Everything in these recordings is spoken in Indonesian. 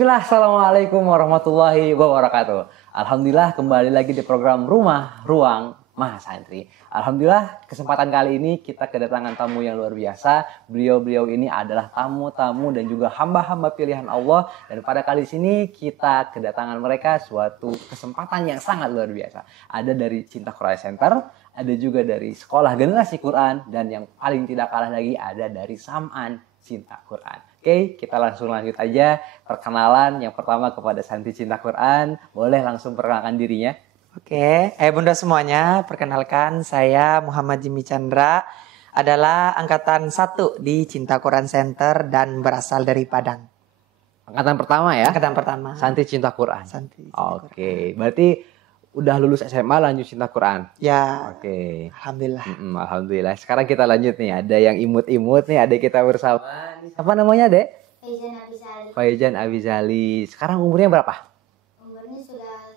Bismillah, Assalamualaikum warahmatullahi wabarakatuh. Alhamdulillah kembali lagi di program Rumah Ruang Mahasantri. Alhamdulillah kesempatan kali ini kita kedatangan tamu yang luar biasa. Beliau-beliau ini adalah tamu-tamu dan juga hamba-hamba pilihan Allah. Dan pada kali ini kita kedatangan mereka suatu kesempatan yang sangat luar biasa. Ada dari Cinta Quran Center, ada juga dari Sekolah Generasi Quran, dan yang paling tidak kalah lagi ada dari Sam'an Cinta Quran. Oke, kita langsung lanjut aja perkenalan yang pertama kepada Santri Cinta Quran. Boleh langsung perkenalkan dirinya? Oke, Bunda semuanya, perkenalkan saya Muhammad Jimmy Chandra, adalah angkatan 1 di Cinta Quran Center dan berasal dari Padang. Angkatan pertama ya? Angkatan pertama. Santri Cinta Quran. Santri Cinta Oke, berarti udah lulus SMA lanjut Cinta Quran? Ya. Oke. Alhamdulillah. Alhamdulillah. Sekarang kita lanjut nih. Ada yang imut-imut nih. Ada kita bersama. Apa namanya, Dek? Faizan Abizali. Faizan Abizali. Sekarang umurnya berapa? Umurnya sudah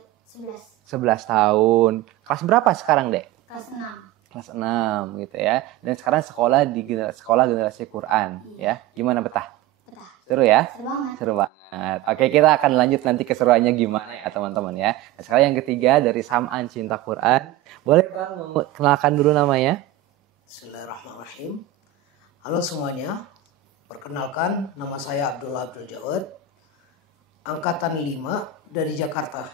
11. 11 tahun. Kelas berapa sekarang, Dek? Kelas 6. Kelas 6 gitu ya. Dan sekarang sekolah di Sekolah Generasi Quran ya. Gimana betah? Betah. Seru ya? Seru banget. Seru banget. Oke, kita akan lanjut nanti keseruannya gimana ya teman-teman ya. Nah, sekarang yang ketiga dari Sam'an Cinta Quran. Boleh Bang kenalkan dulu namanya? Bismillahirrahmanirrahim. Halo semuanya. Perkenalkan, nama saya Abdullah Abdul Jawad. Angkatan 5 dari Jakarta.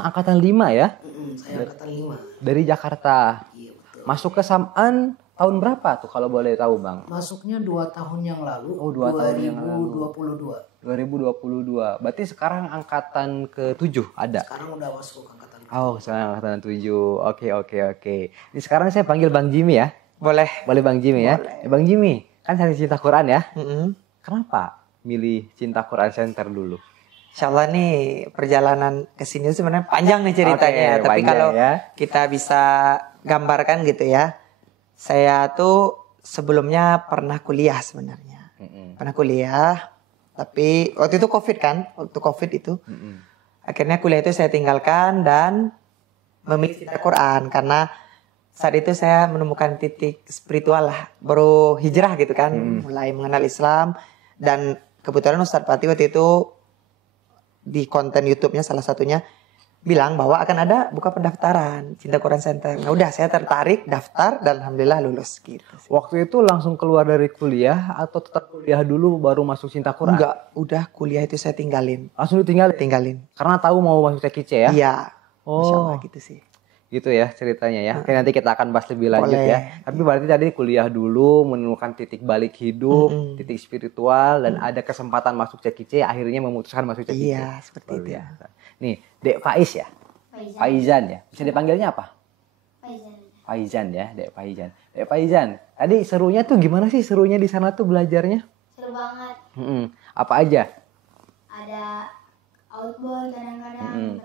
Angkatan 5 ya? Saya angkatan 5. Dari Jakarta. Iya betul. Masuk ke Sam'an tahun berapa tuh kalau boleh tahu Bang? Masuknya 2 tahun yang lalu. Oh, 2 tahun yang lalu. 2022. 2022. Berarti sekarang angkatan ke-7 ada? Sekarang udah masuk angkatan. Oh, sekarang angkatan 7. Oke. Ini sekarang saya panggil Bang Jimmy ya. Boleh. Boleh Bang Jimmy ya? Bang Jimmy, kan Santri Cinta Quran ya? Kenapa milih Cinta Quran Center dulu? Insya Allah nih perjalanan ke sini sebenarnya panjang nih ceritanya. Oke, Tapi panjang kalau ya. kita bisa gambarkan gitu ya. Saya tuh sebelumnya pernah kuliah sebenarnya. Pernah kuliah. Tapi waktu itu COVID kan. Waktu COVID itu. Akhirnya kuliah itu saya tinggalkan dan memilih Cinta Quran. Karena saat itu saya menemukan titik spiritual lah. Baru hijrah gitu kan. Mulai mengenal Islam. Dan kebetulan Ustadz Fatih waktu itu di konten YouTube-nya salah satunya bilang bahwa akan ada buka pendaftaran Cinta Quran Center. Nah udah saya tertarik daftar dan alhamdulillah lulus gitu. Waktu itu langsung keluar dari kuliah atau tetap kuliah dulu baru masuk Cinta Quran? Enggak, udah kuliah itu saya tinggalin. Langsung ditinggalin? Tinggalin. Karena tahu mau masuk TKC ya? Iya. Oh. Masya Allah gitu sih. Gitu ya ceritanya ya. Oke, nanti kita akan bahas lebih lanjut Boleh. ya. Tapi berarti tadi kuliah dulu menemukan titik balik hidup, titik spiritual, dan ada kesempatan masuk CKC, akhirnya memutuskan masuk CKC. Iya, seperti itu. Biasa. Nih, Dek Faiz ya? Faizan. Faizan ya? Bisa dipanggilnya apa? Faizan. Faizan ya, Dek Faizan. Dek Faizan, tadi serunya tuh gimana sih serunya di sana tuh belajarnya? Seru banget. Apa aja? Ada outbound kadang-kadang,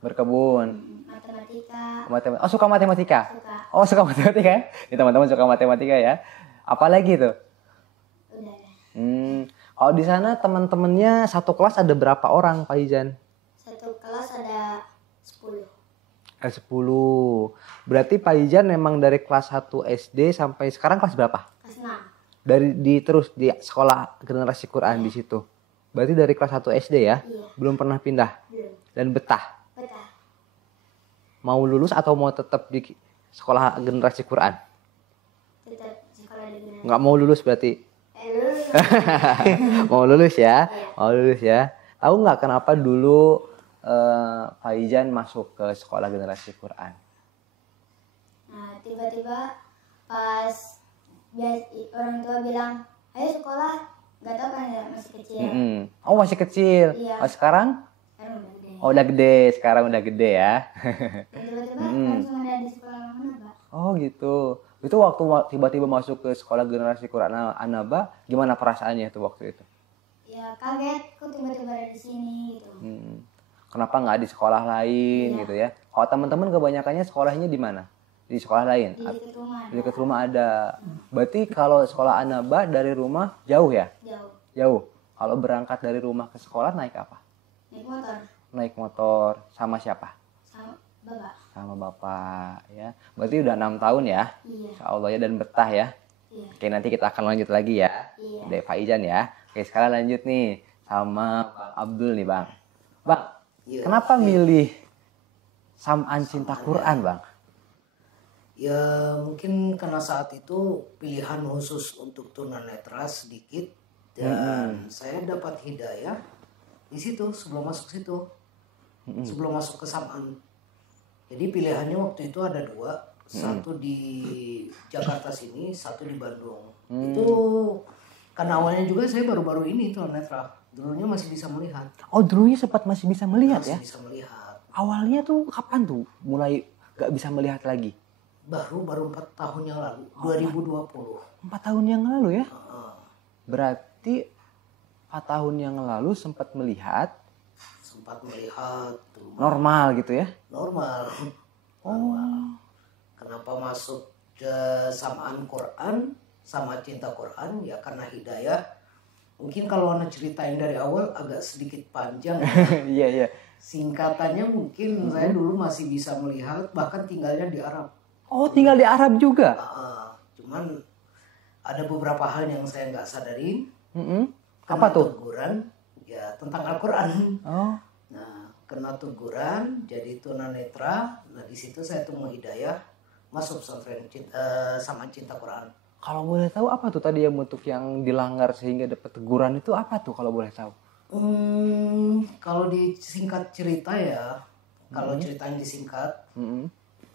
Berkebun. matematika. Oh, suka matematika? Suka. Oh, suka matematika ya? Ini teman-teman suka matematika ya. Apalagi tuh? Udah. Kalau di sana teman-temannya satu kelas ada berapa orang, Pak Izan? Satu kelas ada 10. Ada 10. Berarti Pak Izan memang dari kelas 1 SD sampai sekarang kelas berapa? Kelas 6. Terus di Sekolah Generasi Quran di situ. Berarti dari kelas 1 SD ya? Iya. Belum pernah pindah? Belum. Dan betah? Betah. Mau lulus atau mau tetap di Sekolah Generasi Quran? Tetap sekolah di Gunung. Nggak mau lulus berarti? Lulus. Mau lulus ya? Iya. Mau lulus ya? Tahu nggak kenapa dulu Faizan masuk ke Sekolah Generasi Quran? Nah, tiba-tiba pas orang tua bilang, ayo sekolah. Gak tau kan ya, masih kecil. Oh, masih kecil. Iya. Oh, sekarang? Sekarang udah gede. Oh, udah gede. Sekarang udah gede ya. Dan tiba-tiba langsung ada di sekolah Anaba. Oh, gitu. Itu waktu tiba-tiba masuk ke Sekolah Generasi Quran Anaba, gimana perasaannya tuh waktu itu? Ya kaget, kok tiba-tiba ada di sini gitu. Kenapa nggak di sekolah lain gitu ya? Kalau teman-teman kebanyakannya sekolahnya di mana? Di sekolah lain? Di dekat rumah. Di dekat rumah ada. Berarti kalau sekolah Anaba dari rumah jauh ya? Jauh. Jauh. Kalau berangkat dari rumah ke sekolah naik apa? Naik motor. Naik motor. Sama siapa? Sama bapak. Sama bapak ya. Berarti udah 6 tahun ya? Iya. Insya Allah ya, dan betah ya. Iya. Oke, nanti kita akan lanjut lagi ya. Iya. Dek Faizan ya. Oke, sekarang lanjut nih sama Bang Abdul nih Bang. Bang, Iya. kenapa milih Sam'an Cinta Quran Bang? Ya mungkin karena saat itu pilihan khusus untuk tunanetra sedikit dan saya dapat hidayah di situ sebelum masuk situ, sebelum masuk ke Sam'an. Jadi pilihannya waktu itu ada dua, satu di Jakarta sini, satu di Bandung. Itu karena awalnya juga saya baru-baru ini tunanetra, dulunya masih bisa melihat, Oh dulunya sempat masih bisa melihat ya? masih bisa melihat. Awalnya tuh kapan tuh mulai gak bisa melihat lagi? Baru 4 tahun yang lalu, 2020. 4 tahun yang lalu ya? Heeh. Berarti 4 tahun yang lalu sempat melihat Sempat melihat tuh normal gitu ya? normal. Oh. Kenapa masuk ke Sam'an Quran sama cinta Quran ya karena hidayah. Mungkin kalau anak ceritain dari awal agak sedikit panjang. Iya iya. Singkatannya mungkin saya dulu masih bisa melihat bahkan tinggalnya di Arab. Oh tinggal di Arab juga? Cuman ada beberapa hal yang saya nggak sadarin. Apa Kena tuh? teguran ya tentang Al-Quran. Oh. Nah, kena teguran jadi tunanetra. Nah, di situ saya temu hidayah masuk pesantren sama cinta Quran. Kalau boleh tahu apa tuh tadi yang bentuk yang dilanggar sehingga dapat teguran itu apa tuh kalau boleh tahu? Kalau disingkat cerita ya, kalau ceritanya disingkat,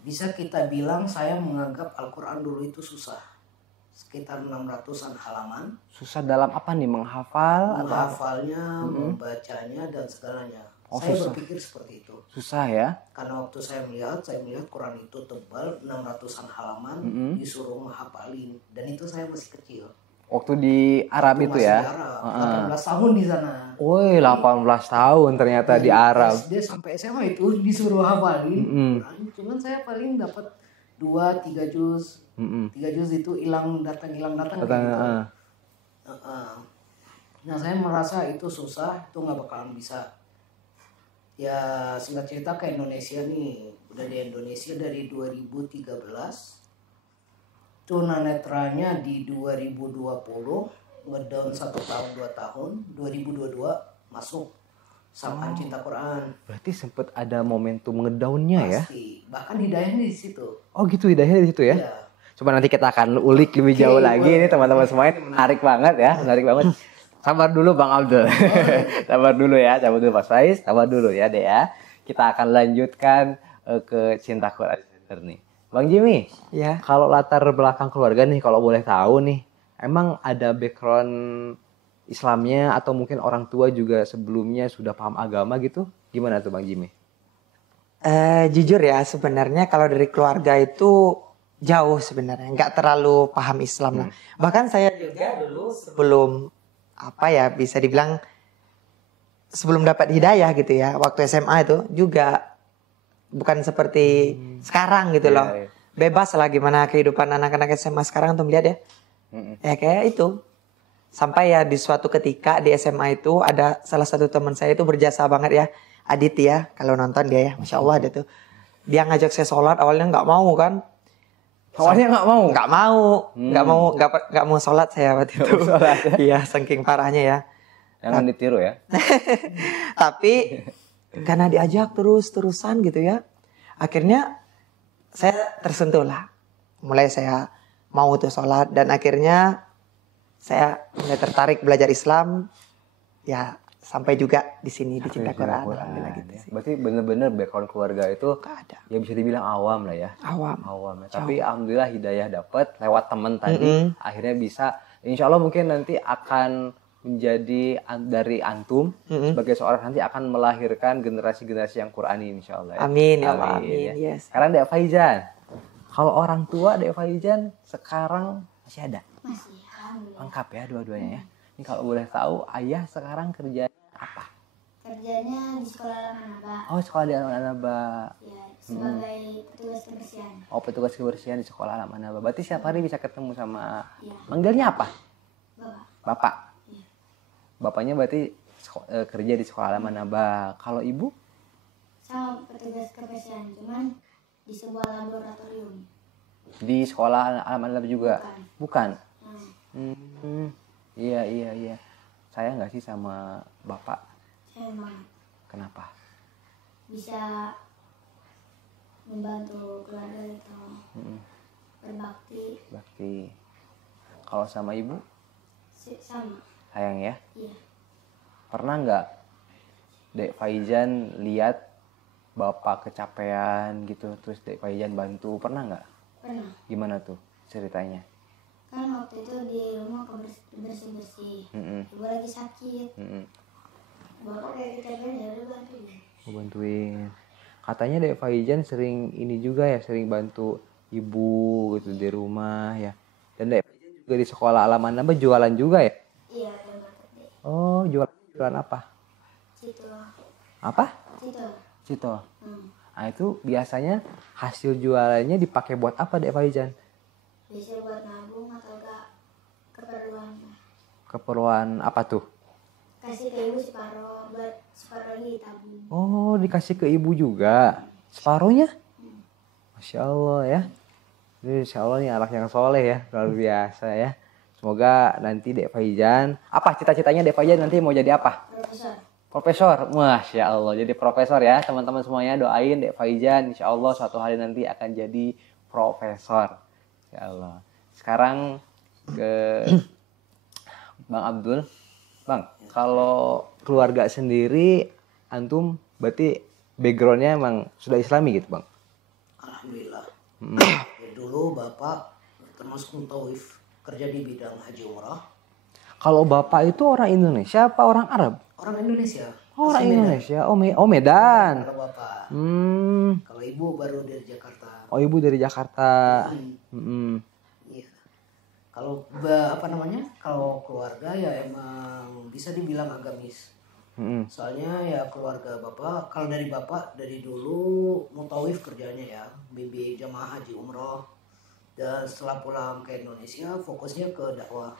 bisa kita bilang saya menganggap Al-Quran dulu itu susah. Sekitar 600-an halaman. Susah dalam apa nih? Menghafal? Atau Menghafalnya, membacanya, dan segalanya. Oh, saya susah. berpikir seperti itu. susah ya? Karena waktu saya melihat Quran itu tebal 600-an halaman, disuruh menghafalin. Dan itu saya masih kecil. Waktu di Arab itu Masih ya? di Arab, 18 tahun di sana. Woi 18 tahun ternyata di Arab. SD sampai SMA itu disuruh hafalin Quran. Cuman saya paling dapat 2-3 juz. 3 juz itu hilang datang kayak gitu. Nah saya merasa itu susah, itu nggak bakalan bisa. Ya singkat cerita ke Indonesia nih, udah di Indonesia dari 2013, tunanetranya di 2020, ngedown 1 tahun 2 tahun, 2022 masuk Sam'an cinta Quran. Berarti sempat ada momentum ngedownnya ya? Pasti, bahkan hidayahnya di situ. Oh gitu hidayahnya di situ ya? Ya. Coba nanti kita akan ulik lebih jauh lagi boleh. ini teman-teman semua ini menarik banget ya, menarik banget. Sabar dulu Bang Abdul. Sabar dulu ya, sabar dulu Mas Faiz, sabar dulu ya Dek ya. Kita akan lanjutkan ke cinta Quran Center nih. Bang Jimmy, Ya. kalau latar belakang keluarga nih kalau boleh tahu nih, emang ada background Islamnya atau mungkin orang tua juga sebelumnya sudah paham agama gitu? Gimana tuh Bang Jimmy? Jujur ya sebenarnya kalau dari keluarga itu jauh sebenarnya, nggak terlalu paham Islam lah. Bahkan saya juga dulu sebelum apa ya bisa dibilang sebelum dapat hidayah gitu ya waktu SMA itu juga bukan seperti sekarang gitu loh. Iya. Bebas lah gimana kehidupan anak-anak SMA sekarang tuh melihat ya. Ya kayak itu. Sampai ya di suatu ketika di SMA itu ada salah satu teman saya itu berjasa banget ya. Adit ya, kalau nonton dia ya, Masya Allah ada tuh. Dia ngajak saya sholat, awalnya nggak mau kan. Awalnya nggak mau? Nggak mau sholat saya waktu itu. Iya, saking parahnya ya. Jangan ditiru ya. Tapi karena diajak terus-terusan gitu ya. Akhirnya saya tersentuh lah. Mulai saya mau tuh sholat dan akhirnya saya mulai tertarik belajar Islam. Ya sampai juga di sini di Cinta Quran. Alhamdulillah gitu Ya. sih. Berarti bener-bener background keluarga itu Nggak ada. ya bisa dibilang awam lah ya. Awam. Ya. Tapi alhamdulillah hidayah dapat lewat teman tadi. Akhirnya bisa. Insya Allah mungkin nanti akan menjadi dari antum sebagai seorang nanti akan melahirkan generasi-generasi yang Qurani insya Allah. Ya. Amin ya Allah. Amin. Ya. Yes. Sekarang Dek Faizan. Kalau orang tua Dek Faizan sekarang masih ada. Masih, alhamdulillah. Lengkap ya dua-duanya ya. Ini kalau boleh tahu ayah sekarang kerjanya apa? Kerjanya di sekolah Lamanaba. Oh sekolah di Alam-Anaba. Ya, sebagai petugas kebersihan. Oh petugas kebersihan di sekolah Alam-Anaba. Berarti setiap hari bisa ketemu sama Iya. manggilnya apa? Bapak. Bapak. Iya. Bapaknya berarti kerja di sekolah Alam-Anaba. Kalau ibu? Sama petugas kebersihan, cuman di sebuah laboratorium. Di sekolah Alam-Anaba juga? Bukan. Hmm. Iya. sayang nggak sih sama bapak? Sayang banget. Kenapa? Bisa membantu keluarga gitu. Berbakti. Bakti. Kalau sama ibu? Sama. Sayang ya. Iya. Pernah nggak Dek Faizan lihat bapak kecapean gitu, terus Dek Faizan bantu? Pernah nggak? Pernah. Gimana tuh ceritanya? Kan waktu itu di rumah aku bersih-bersih. Ibu lagi sakit. Bapak kayak kecapean ya udah bantuin. Mau bantuin. Katanya Dek Faizan sering ini juga ya, sering bantu ibu gitu di rumah ya. Dan Dek Faizan juga di sekolah Alaman Naba jualan juga ya? Iya, benar deh. Oh, jualan apa? Situ. Apa? Situ. Cito. Nah, itu biasanya hasil jualannya dipakai buat apa Dek Faizan? Bisa buat nabung atau enggak keperluannya. Keperluan apa tuh? Kasih ke ibu separuh, buat separuh lagi tabung. Oh, dikasih ke ibu juga. Separuhnya? Masya Allah ya. Ini Insya Allah nih anak yang soleh ya. Luar biasa ya. Semoga nanti Dek Faizan. Apa cita-citanya Dek Faizan nanti mau jadi apa? Profesor. Profesor. Masya Allah. Jadi profesor ya. Teman-teman semuanya doain Dek Faizan. Insya Allah suatu hari nanti akan jadi profesor. Insya Allah. Sekarang ke Bang Abdul. Bang, kalau keluarga sendiri, antum berarti backgroundnya emang sudah Islami gitu Bang? Alhamdulillah. Ya, dulu bapak termasuk mutawif, kerja di bidang haji umrah. Kalau bapak itu orang Indonesia apa orang Arab? Orang Indonesia. Oh, orang asli Medan. Indonesia. Oh, Medan. Kalau bapak, Hmm. kalau ibu baru dari Jakarta. Oh, ibu dari Jakarta. Hmm. Iya. Kalau apa namanya? Kalau keluarga ya emang bisa dibilang agamis. Hmm. Soalnya ya keluarga bapak, kalau dari bapak dari dulu mutawif kerjanya ya, bimbing jamaah haji umroh. Dan setelah pulang ke Indonesia fokusnya ke dakwah.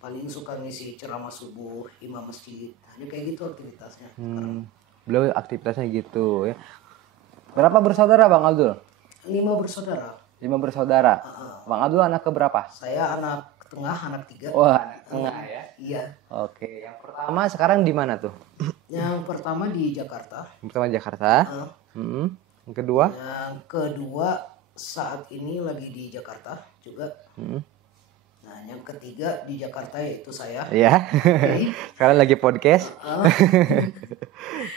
Paling suka ngisi ceramah subuh, imam masjid. Hanya kayak gitu aktivitasnya. Sekarang. Beliau aktivitasnya gitu ya. Berapa bersaudara Bang Abdul? 5 bersaudara. 5 bersaudara. Bang Abdul anak keberapa? Saya anak tengah, anak 3. Wah, anak tengah ya. Iya. Oke, yang pertama sekarang di mana tuh? Yang pertama di Jakarta. Yang pertama Jakarta. Yang kedua? Yang kedua saat ini lagi di Jakarta juga. Nah, yang ketiga di Jakarta yaitu saya. Iya. Oke. Sekarang lagi podcast.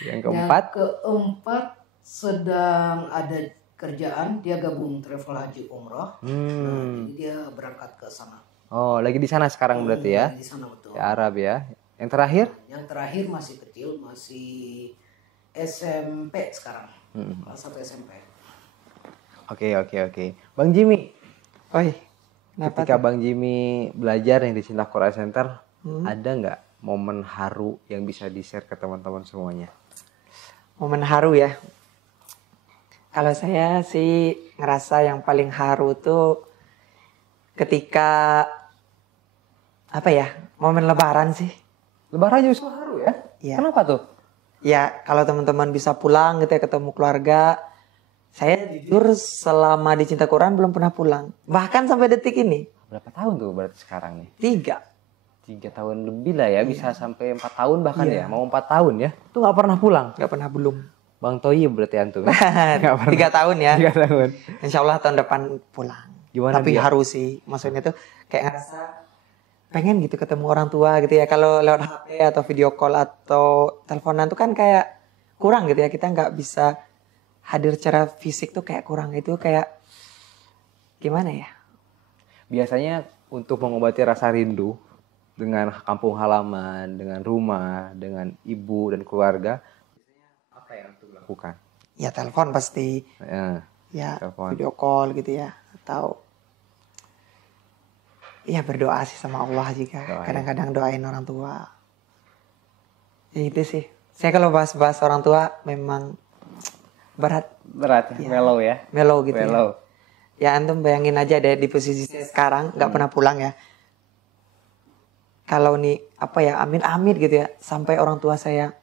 Yang keempat? Yang keempat sedang ada kerjaan, dia gabung travel haji umroh. Nah, jadi dia berangkat ke sana. Oh, lagi di sana sekarang berarti ya? Di sana betul. Di Arab ya. Yang terakhir? Yang terakhir masih kecil, masih SMP sekarang. Kelas 1 SMP. Oke. Bang Jimmy. Oi, kenapa Ketika tuh? Bang Jimmy belajar yang di Cinta Quran Center, ada nggak momen haru yang bisa di-share ke teman-teman semuanya? Momen haru ya. Kalau saya sih ngerasa yang paling haru tuh ketika apa ya, momen Lebaran sih. Lebaran justru haru ya? Iya. Kenapa tuh? Ya kalau teman-teman bisa pulang gitu ya ketemu keluarga. Saya jujur selama di Cinta Quran belum pernah pulang. Bahkan sampai detik ini. Berapa tahun tuh berarti sekarang nih? 3. 3 tahun lebih lah ya, bisa sampai 4 tahun bahkan Iya. ya. Mau 4 tahun ya. Tuh nggak pernah pulang. Gak pernah belum. Bang Toyib berarti antum. Nggak pernah. 3 tahun ya. 3 tahun. Insya Allah tahun depan pulang. Gimana Tapi dia? haru sih. Maksudnya tuh kayak ngerasa pengen gitu ketemu orang tua gitu ya. Kalau lewat HP atau video call atau teleponan tuh kan kayak kurang gitu ya. Kita nggak bisa hadir secara fisik tuh kayak kurang. Itu kayak gimana ya? Biasanya untuk mengobati rasa rindu dengan kampung halaman, dengan rumah, dengan ibu dan keluarga, biasanya apa yang antum lakukan? Ya telepon pasti. Ya Telepon. video call gitu ya. Atau ya berdoa sih sama Allah juga. Doain. Kadang-kadang doain orang tua. Ya itu sih. Saya kalau bahas-bahas orang tua memang berat. Berat, Iya. mellow ya. Mellow gitu Mellow. ya. Ya antum bayangin aja deh di posisi saya sekarang nggak pernah pulang ya. Kalau nih apa ya amin gitu ya sampai orang tua saya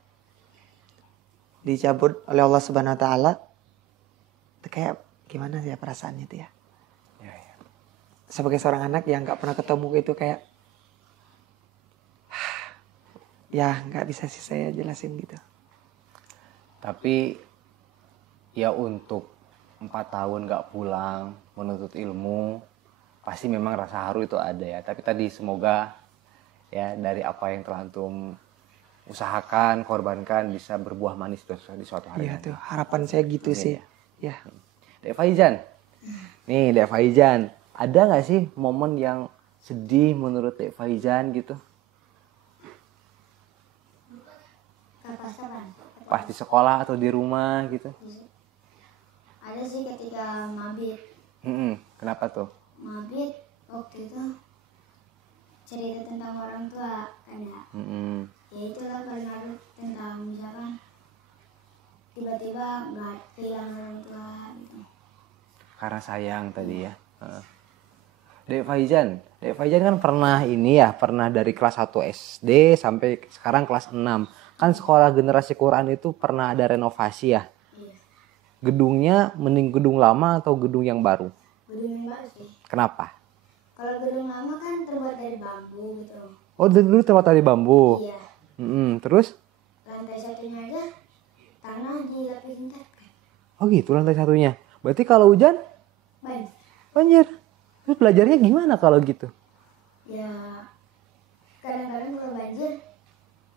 dicabut oleh Allah Subhanahu Wa Taala, itu kayak gimana sih ya perasaannya itu ya. Ya, ya. Sebagai seorang anak yang nggak pernah ketemu itu kayak ya nggak bisa sih saya jelasin gitu. Tapi ya untuk 4 tahun nggak pulang menuntut ilmu, pasti memang rasa haru itu ada ya. Tapi tadi semoga ya dari apa yang telah antum usahakan, korbankan bisa berbuah manis di suatu hari Iya nanti. tuh harapan saya gitu sih. Ya. Dek Faizan, nih Dek Faizan, ada nggak sih momen yang sedih menurut Dek Faizan gitu? Kapan? Pas di sekolah atau di rumah gitu? Ada sih ketika mabit. Kenapa tuh? Mabit waktu itu cerita tentang orang tua kan ya. Ya itulah paling haru tentang misalkan tiba-tiba nggak hilang orang tua gitu. Karena sayang tadi ya. Dek Faizan kan pernah ini ya, pernah dari kelas 1 SD sampai sekarang kelas 6. Kan sekolah generasi Quran itu pernah ada renovasi ya. Iya. Gedungnya mending gedung lama atau gedung yang baru? Gedung yang baru sih. Kenapa? Kalau gedung lama kan terbuat dari bambu gitu. Oh dulu tempat dari bambu. Iya. Terus? Lantai satunya aja tanah dilapisin karpet. Oh gitu lantai satunya. Berarti kalau hujan banjir. Terus belajarnya gimana kalau gitu? Ya kadang-kadang kalau banjir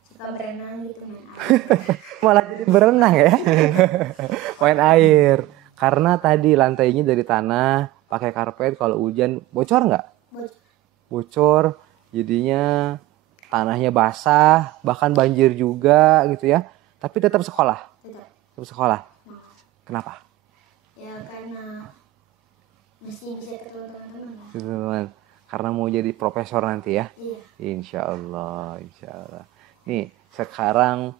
suka berenang gitu main air. Malah jadi berenang ya. Main air. Karena tadi lantainya dari tanah, pakai karpet, kalau hujan bocor nggak? Bocor. Jadinya tanahnya basah, bahkan banjir juga gitu ya. Tapi tetap sekolah. Tetap sekolah. Kenapa? Ya karena mesti bisa ketemu teman-teman lah. Teman-teman. Karena mau jadi profesor nanti ya. Iya. Insya Allah. Nih sekarang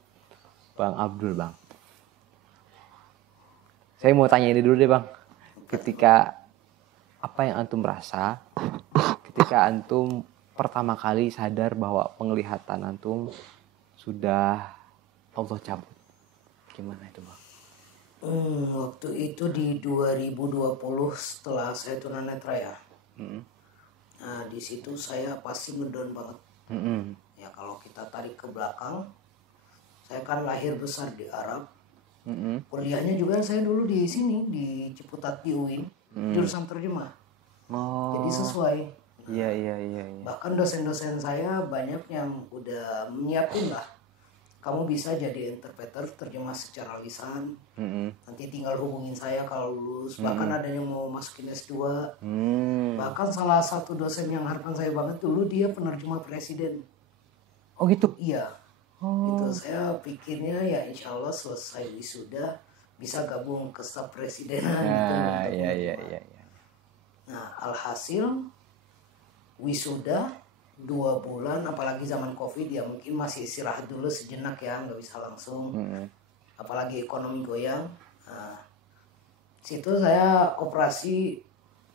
Bang Abdul Bang. Saya mau tanya ini dulu deh Bang. Ketika apa yang antum rasa ketika antum pertama kali sadar bahwa penglihatan antum sudah Allah cabut. Gimana itu Bang? Waktu itu di 2020 setelah saya tunanetra ya. Nah di situ saya pasti ngedown banget. Ya kalau kita tarik ke belakang, saya kan lahir besar di Arab. Kuliahnya juga saya dulu di sini di Ciputat di UIN, jurusan terjemah. Jadi sesuai. Iya. Bahkan dosen-dosen saya banyak yang udah menyiapin lah. Kamu bisa jadi interpreter terjemah secara lisan. Nanti tinggal hubungin saya kalau lulus. Bahkan ada yang mau masukin S2. Bahkan salah satu dosen yang harapan saya banget dulu dia penerjemah presiden. Oh gitu? Iya. Itu saya pikirnya ya insya Allah selesai wisuda bisa gabung ke staf presidenan. Iya. Nah alhasil wisuda 2 bulan, apalagi zaman covid ya mungkin masih istirahat dulu sejenak ya, nggak bisa langsung. Apalagi ekonomi goyang. Nah, situ saya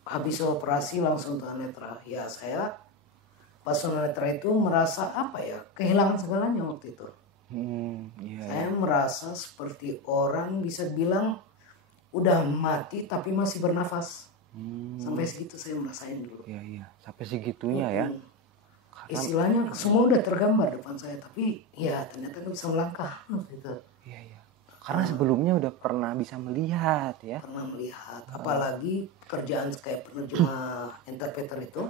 habis operasi langsung tunanetra. Ya saya pas tunanetra itu merasa apa ya, kehilangan segalanya waktu itu. Saya merasa seperti orang bisa bilang udah mati tapi masih bernafas. Sampai segitu saya merasain dulu. Iya. Sampai segitunya ya. Istilahnya semua udah tergambar depan saya, tapi ya ternyata nggak bisa melangkah gitu. Iya. Karena sebelumnya udah pernah bisa melihat ya. Pernah melihat, apalagi kerjaan kayak penerjemah interpreter itu,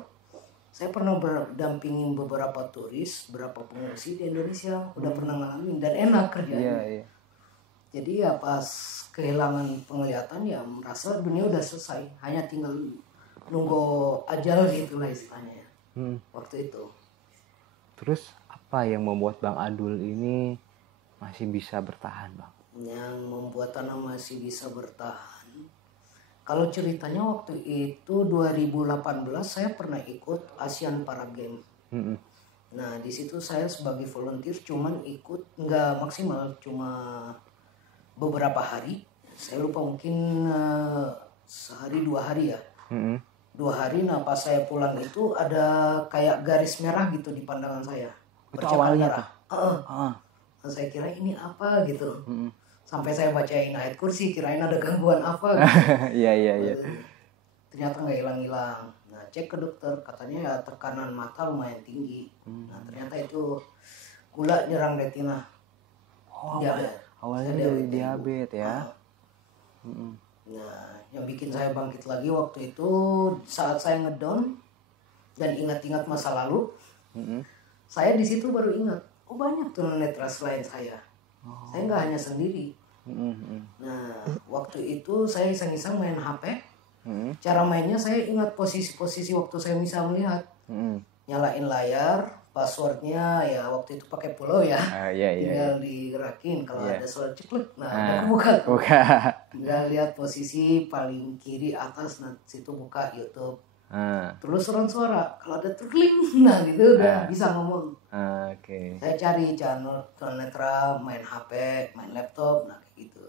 saya pernah berdampingin beberapa turis, beberapa pengungsi di Indonesia, udah pernah ngalamin dan enak kerjanya. Iya. Jadi ya pas kehilangan penglihatan ya merasa dunia udah selesai, hanya tinggal nunggu ajal gitulah istilahnya. Waktu itu. Terus apa yang membuat Bang Adul ini masih bisa bertahan Bang? Yang membuat Ana masih bisa bertahan. Kalau ceritanya waktu itu 2018 saya pernah ikut Asian Para Games. Nah di situ saya sebagai volunteer cuman ikut nggak maksimal, cuma beberapa hari. Saya lupa mungkin sehari 2 hari ya. 2 hari, nah pas saya pulang itu ada kayak garis merah gitu di pandangan saya. Itu awalnya tuh? Nah, saya kira ini apa gitu. Sampai saya bacain ayat kursi, kirain ada gangguan apa gitu. Iya. Ternyata nggak hilang-hilang. Nah cek ke dokter, katanya ya tekanan mata lumayan tinggi. Nah ternyata itu gula nyerang retina. Oh, Diabetes. awalnya Saya dari diabetes. diabetes ya. Nah, yang bikin saya bangkit lagi waktu itu saat saya ngedown dan ingat-ingat masa lalu, saya di situ baru ingat, oh banyak tunanetra selain saya. Saya nggak hanya sendiri. Nah, waktu itu saya iseng-iseng main HP. Cara mainnya saya ingat posisi-posisi waktu saya bisa melihat. Nyalain layar, passwordnya ya waktu itu pakai pulau ya. Iya. Tinggal digerakin kalau Iya. ada suara ceklek. Nah, buka. Buka. Tinggal lihat posisi paling kiri atas, nah situ buka YouTube. Telusuran suara, kalau ada terling, nah gitu udah bisa ngomong. Oke. Saya cari channel tunanetra, main HP, main laptop, nah kayak gitu.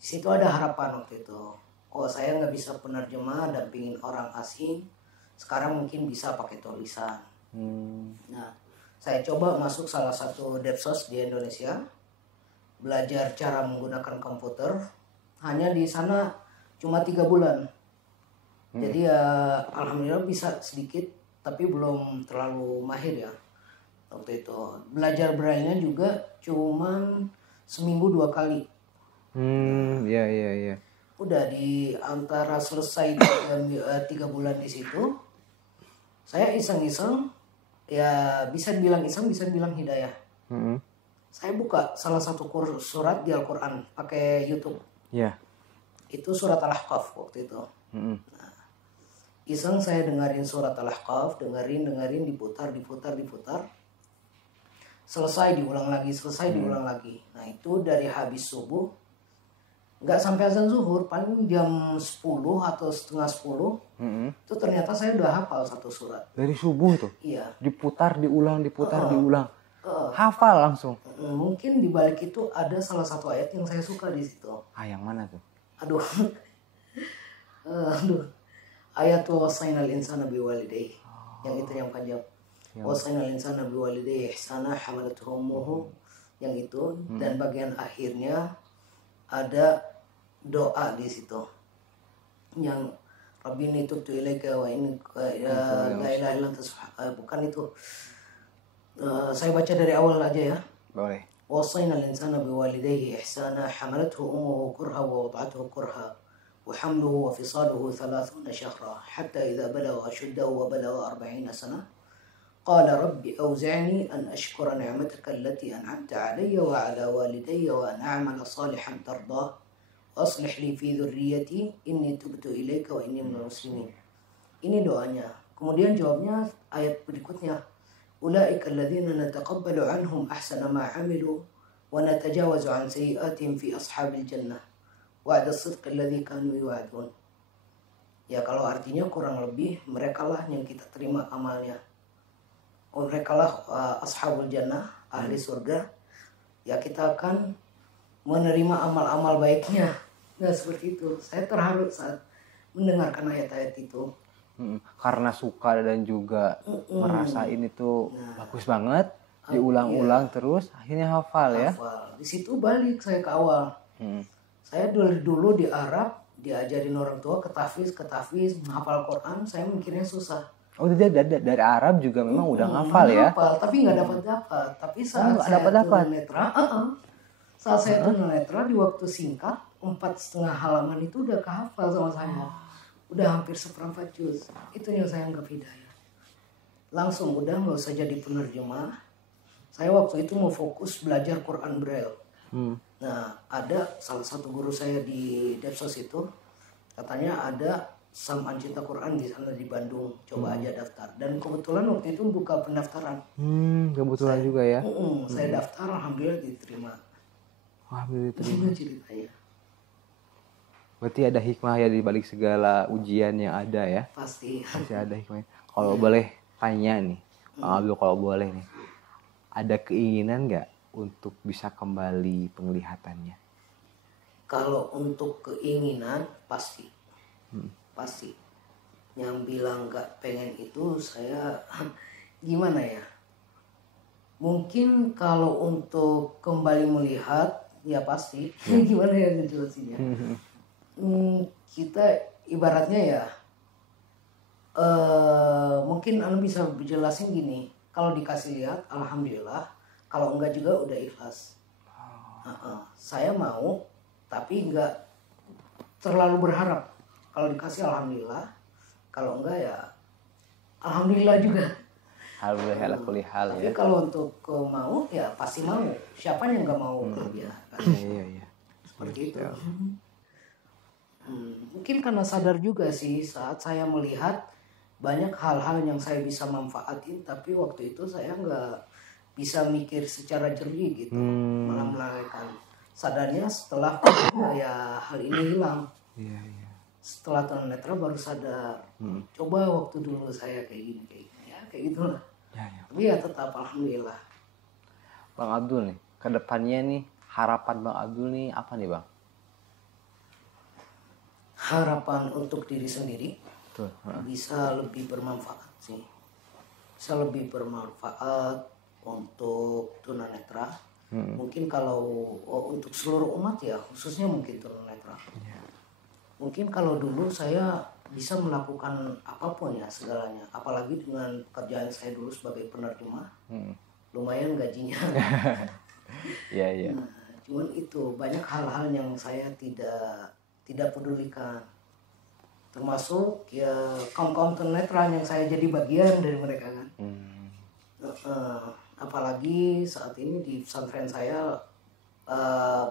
Di situ ada harapan waktu itu. Oh saya nggak bisa penerjemah, dampingin orang asing. Sekarang mungkin bisa pakai tulisan. Nah, saya coba masuk salah satu Depsos di Indonesia, belajar cara menggunakan komputer. Hanya di sana cuma 3 bulan. Jadi ya alhamdulillah bisa sedikit, tapi belum terlalu mahir ya waktu itu. Belajar braille-nya juga cuman seminggu 2 kali. Iya. Udah di antara selesai 3 bulan di situ, saya iseng-iseng, ya bisa dibilang iseng, bisa dibilang hidayah. Saya buka salah satu surat di Al-Quran pakai YouTube. Iya. Itu surat Al-Ahqaf waktu itu. Iseng saya dengerin surat Al-Ahqaf, dengerin, diputar. Selesai diulang lagi. Nah itu dari habis subuh, nggak sampai azan zuhur, paling jam 10 atau setengah 10, itu ternyata saya udah hafal satu surat. Dari subuh tuh. Iya. Diputar, diulang. Hafal langsung. Mungkin di balik itu ada salah satu ayat yang saya suka di situ. Yang mana tuh? Aduh. Ayat wasainal insana biwalidayhi. Yang itu yang panjang. Wasainal insana biwalidayhi ihsana hamalatuhu ummuhu. Yang itu, dan bagian akhirnya ada doa di situ. Yang Rabbini tubtu ilaika wa in la ilaha illa anta, bukan itu. Saya baca dari awal aja ya. Boleh. وصينا الإنسان بوالديه إحسانا حملته أمه كرها ووضعته كرها وحمله وفصاله 30 شهرا حتى إذا بلغ أشده وبلغ 40 سنة قال رب أوزعني أن أشكر نعمتك التي أنعمت علي وعلى والدي وأن أعمل صالحا ترضاه وأصلح لي في ذريتي إني تبت إليك وإني من المسلمين. Ini doanya. Kemudian jawabnya ayat berikutnya. أولئك الذين نتقبل عنهم أحسن ما عملوا ونتجاوز عن سيئاتهم في أصحاب الجنة وعد الصدق الذي كانوا يوعدون. Ya kalau artinya kurang lebih mereka lah yang kita terima amalnya. Mereka lah ashabul jannah, ahli surga. Ya kita akan menerima amal-amal baiknya. Nah seperti itu. Saya terharu saat mendengarkan ayat-ayat itu. Karena suka dan juga merasain itu bagus banget, diulang-ulang terus akhirnya hafal ya. Di situ balik saya ke awal. Saya dulu di Arab diajarin orang tua ke tahfiz, menghafal Quran, saya mikirnya susah. Oh dari Arab juga memang udah ngafal ya? Ngafal, tapi nggak dapat. Tapi saat saya tunanetra, saat saya tunanetra di waktu singkat 4,5 halaman itu udah kehafal sama saya. Udah hampir 1/4 juz. Itu yang saya anggap hidayah. Langsung udah nggak usah jadi penerjemah. Saya waktu itu mau fokus belajar Quran Braille. Nah ada salah satu guru saya di Depsos itu, katanya ada Saman Cinta Quran di sana di Bandung. Coba aja daftar. Dan kebetulan waktu itu buka pendaftaran. Kebetulan juga ya. Saya daftar, alhamdulillah diterima. Alhamdulillah diterima. Ceritanya. Berarti ada hikmah ya di balik segala ujian yang ada ya. Pasti ada hikmahnya. Kalau boleh tanya nih, Bang Abdul, kalau boleh nih, ada keinginan nggak untuk bisa kembali penglihatannya? Kalau untuk keinginan pasti. Yang bilang nggak pengen itu saya gimana ya? Mungkin kalau untuk kembali melihat ya pasti. Gimana ya ngejelasinnya? Kita ibaratnya ya mungkin Anda bisa jelasin gini, kalau dikasih lihat alhamdulillah, Kalau enggak juga udah ikhlas. Saya mau, tapi enggak terlalu berharap. Kalau dikasih alhamdulillah, kalau enggak ya alhamdulillah juga. Alhamdulillah ala kulli hal Tapi ya. kalau untuk mau ya pasti mau. Siapa yang nggak mau ya kan? Iya. Seperti itu. Mungkin karena sadar juga sih saat saya melihat banyak hal-hal yang saya bisa manfaatin, tapi waktu itu saya nggak bisa mikir secara jernih gitu, malah melalaikan. Sadarnya setelah ya hal ini hilang. Iya. Setelah tunanetra baru sadar. Coba waktu dulu saya kayak gini ya kayak gitulah. Ya. Tapi ya tetap alhamdulillah. Bang Abdul nih, kedepannya nih harapan Bang Abdul nih apa nih Bang? Harapan untuk diri sendiri Tuh. bisa lebih bermanfaat sih, bisa lebih bermanfaat untuk tunanetra. Mungkin kalau untuk seluruh umat ya khususnya mungkin tunanetra. Mungkin kalau dulu saya bisa melakukan apapun ya segalanya, apalagi dengan pekerjaan saya dulu sebagai penerjemah, lumayan gajinya. Iya. Nah, cuman itu banyak hal-hal yang saya tidak pedulikan, termasuk ya kaum tunanetra yang saya jadi bagian dari mereka kan. Apalagi saat ini di pesantren saya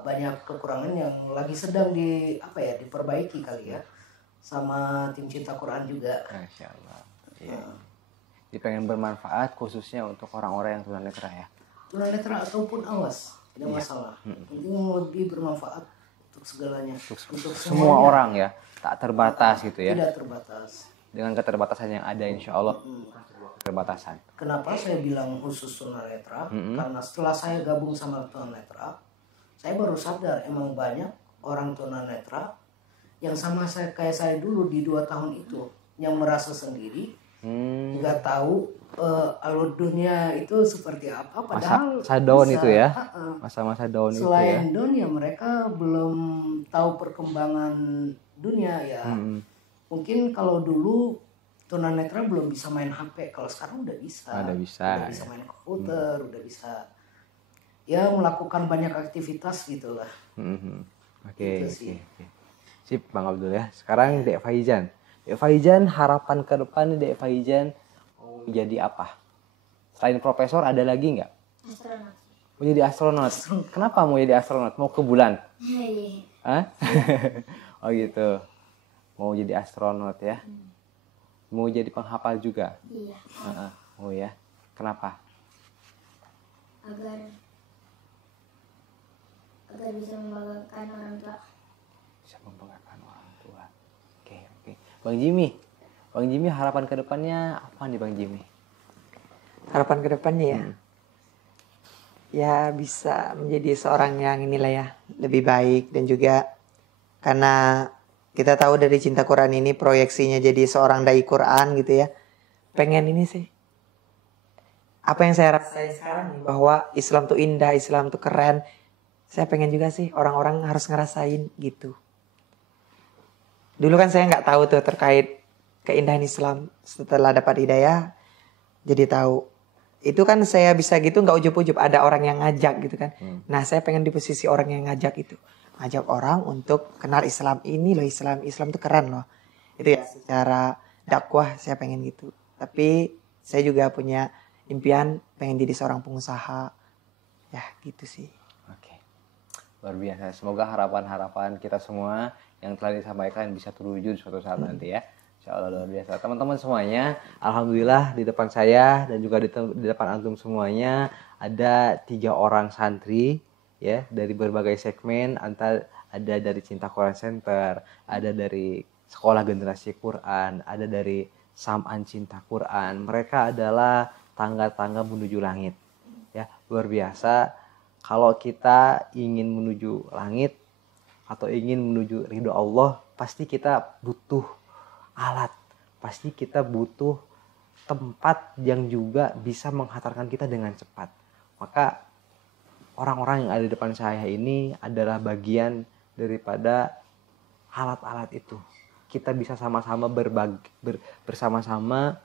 banyak kekurangan yang lagi sedang diperbaiki kali ya sama tim cinta Quran juga. Masya Allah. Iya. Jadi pengen bermanfaat khususnya untuk orang-orang yang tunanetra ya. Tunanetra ataupun awas tidak masalah. Penting lebih bermanfaat untuk segalanya, untuk Semua orang ya, tak terbatas gitu ya. Tidak terbatas. Dengan keterbatasan yang ada insya Allah. Keterbatasan. Kenapa saya bilang khusus tunanetra? Karena setelah saya gabung sama tunanetra, saya baru sadar emang banyak orang tunanetra yang sama kayak saya dulu di 2 tahun itu, yang merasa sendiri, nggak tahu alur dunia itu seperti apa. Padahal masa down bisa, itu ya, masa-masa down itu ya. selain down ya mereka belum tahu perkembangan dunia ya. Mungkin kalau dulu tunanetra belum bisa main HP, kalau sekarang udah bisa. Udah bisa main komputer, udah bisa ya melakukan banyak aktivitas gitulah. Oke. Gitu sih. Sip Bang Abdul ya. Sekarang Dek Faizan. Dek Faizan, harapan ke depan Dek Faizan mau jadi apa? Selain profesor ada lagi nggak? Astronot. Mau jadi astronot. Kenapa mau jadi astronot? Mau ke bulan? Iya. Hah? Oh gitu. Mau jadi astronot ya. Mau jadi penghafal juga. Iya. Oh ya. Kenapa? Agar bisa membanggakan orang tua. Bisa membanggakan orang tua. Oke. Bang Jimmy harapan ke depannya apa nih Bang Jimmy? Harapan ke depannya ya. Ya bisa menjadi seorang yang inilah ya, lebih baik, dan juga karena kita tahu dari Cinta Quran ini proyeksinya jadi seorang dai Quran gitu ya. Pengen ini sih. Apa yang saya rasain sekarang nih, bahwa Islam tuh indah, Islam tuh keren. Saya pengen juga sih orang-orang harus ngerasain gitu. Dulu kan saya nggak tahu tuh terkait keindahan Islam. Setelah dapat hidayah, jadi tahu. Itu kan saya bisa gitu nggak ujub-ujub, ada orang yang ngajak gitu kan. Nah saya pengen di posisi orang yang ngajak itu. Ngajak orang untuk kenal Islam. Ini loh Islam tuh keren loh. Itu ya secara dakwah saya pengen gitu. Tapi saya juga punya impian pengen jadi seorang pengusaha. Ya gitu sih. Oke. Luar biasa. Semoga harapan-harapan kita semua yang telah disampaikan bisa terwujud suatu saat nanti ya. Insya Allah luar biasa. Teman-teman semuanya, alhamdulillah di depan saya dan juga di depan antum semuanya ada 3 orang santri ya dari berbagai segmen. Ada dari Cinta Quran Center, ada dari Sekolah Generasi Quran, ada dari Sam'an Cinta Quran. Mereka adalah tangga-tangga menuju langit. Ya, luar biasa. Kalau kita ingin menuju langit atau ingin menuju ridho Allah, pasti kita butuh alat, pasti kita butuh tempat yang juga bisa menghantarkan kita dengan cepat. Maka orang-orang yang ada di depan saya ini adalah bagian daripada alat-alat itu. Kita bisa sama-sama bersama-sama,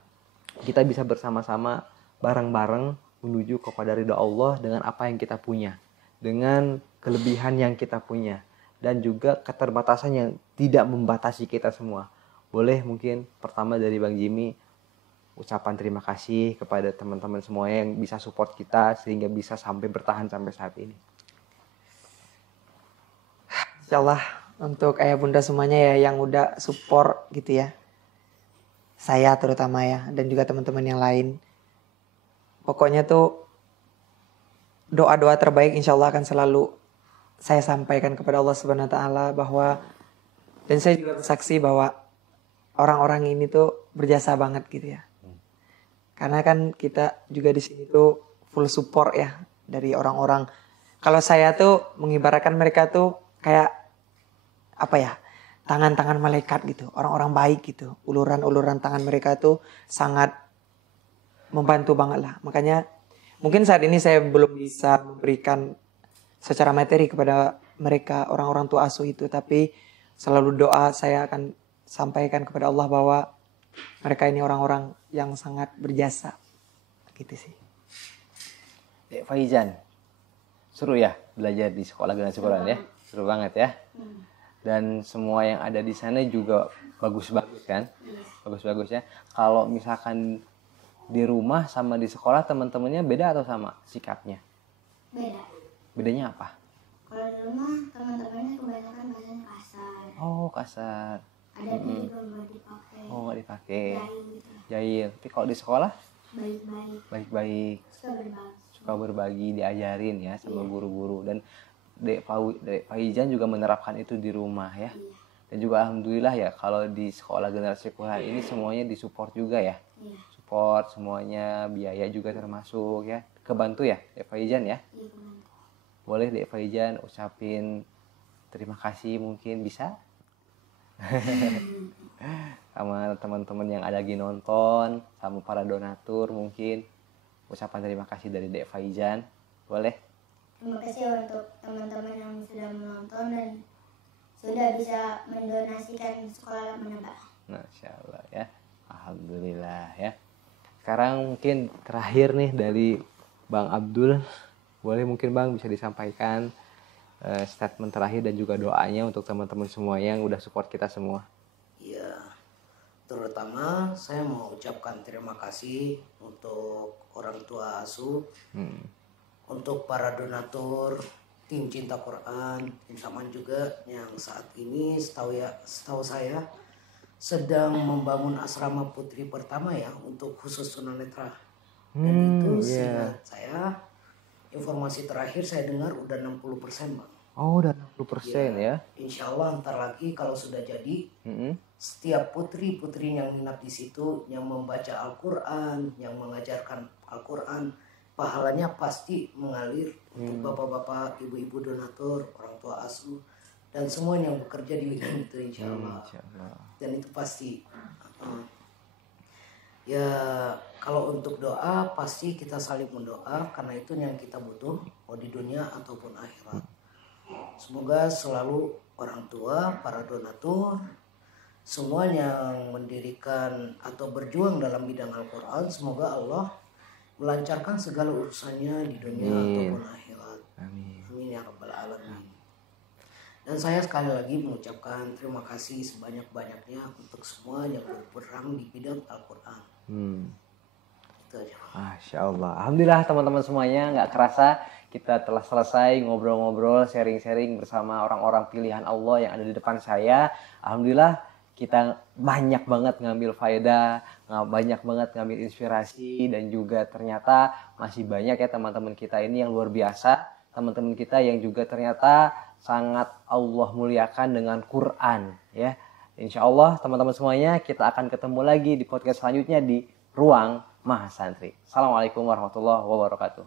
kita bisa bersama-sama bareng-bareng menuju kepada ridha Allah dengan apa yang kita punya, dengan kelebihan yang kita punya, dan juga keterbatasan yang tidak membatasi kita semua. Boleh mungkin pertama dari Bang Jimmy, ucapan terima kasih kepada teman-teman semuanya yang bisa support kita sehingga bisa sampai bertahan sampai saat ini. Insyaallah untuk ayah bunda semuanya ya yang udah support gitu ya. Saya terutama ya dan juga teman-teman yang lain. Pokoknya tuh doa-doa terbaik insyaallah akan selalu saya sampaikan kepada Allah Subhanahu wa taala bahwa dan saya juga bersaksi bahwa orang-orang ini tuh berjasa banget gitu ya. Karena kan kita juga di sini tuh full support ya dari orang-orang. Kalau saya tuh mengibaratkan mereka tuh kayak apa ya? Tangan-tangan malaikat gitu, orang-orang baik gitu. Uluran-uluran tangan mereka tuh sangat membantu banget lah. Makanya mungkin saat ini saya belum bisa memberikan secara materi kepada mereka orang-orang tua asuh itu, tapi selalu doa saya akan sampaikan kepada Allah bahwa mereka ini orang-orang yang sangat berjasa. Gitu sih. Dek Faizan, seru ya belajar di sekolah generasi Quran ya? Seru banget ya. Dan semua yang ada di sana juga bagus-bagus kan? Bagus-bagus ya. Kalau misalkan di rumah sama di sekolah teman-temannya beda atau sama sikapnya? Beda. Bedanya apa? Kalau di rumah teman-temannya kebanyakan bahasanya kasar. Oh, kasar. Ada juga nggak dipakai. Oh, nggak dipakai. Jahil gitu. Jahil. Tapi kalau di sekolah Baik-baik. baik-baik, Suka berbagi. suka berbagi, diajarin ya sama guru-guru. Dan Dek Faizan juga menerapkan itu di rumah ya. Iya. Dan juga alhamdulillah ya kalau di sekolah generasi Quran ini semuanya disupport juga ya. Iya. Support semuanya, biaya juga termasuk ya. Kebantu ya Dek Faizan ya. Iya benar. Boleh Dek Faizan ucapin terima kasih mungkin bisa? Sama teman-teman yang ada lagi nonton, sama para donatur mungkin. Ucapan terima kasih dari Dek Faizan. Boleh? Terima kasih untuk teman-teman yang sudah menonton dan sudah bisa mendonasikan sekolah menebak. Masya Allah ya. Alhamdulillah ya. Sekarang mungkin terakhir nih dari Bang Abdul. Boleh mungkin Bang bisa disampaikan statement terakhir dan juga doanya untuk teman-teman semua yang udah support kita semua. Ya, terutama saya mau ucapkan terima kasih untuk orang tua asuh, untuk para donatur, tim Cinta Quran, tim Saman juga yang saat ini setahu saya sedang membangun asrama putri pertama ya untuk khusus tunanetra. Dan itu seingat saya, informasi terakhir saya dengar udah 60% Bang. Oh, udah 60% ya. Insya Allah ntar lagi kalau sudah jadi, setiap putri-putri yang minat di situ, yang membaca Al-Quran, yang mengajarkan Al-Quran, pahalanya pasti mengalir untuk bapak-bapak, ibu-ibu donatur, orang tua asuh, dan semua yang bekerja di bidang itu insya Allah. Dan itu pasti. Ya kalau untuk doa pasti kita saling mendoa karena itu yang kita butuh mau di dunia ataupun akhirat. Semoga selalu orang tua, para donatur, semua yang mendirikan atau berjuang dalam bidang Al-Quran, semoga Allah melancarkan segala urusannya di dunia ataupun akhirat. Amin ya rabbal alamin. Dan saya sekali lagi mengucapkan terima kasih sebanyak-banyaknya untuk semua yang berperang di bidang Al-Quran. Itu aja. Masya Allah. Alhamdulillah teman-teman semuanya, nggak kerasa kita telah selesai ngobrol-ngobrol, sharing-sharing bersama orang-orang pilihan Allah yang ada di depan saya. Alhamdulillah kita banyak banget ngambil faedah, banyak banget ngambil inspirasi, dan juga ternyata masih banyak ya teman-teman kita ini yang luar biasa. Teman-teman kita yang juga ternyata sangat Allah muliakan dengan Quran ya. Insya Allah teman-teman semuanya kita akan ketemu lagi di podcast selanjutnya di Ruang Mahasantri. Assalamualaikum warahmatullahi wabarakatuh.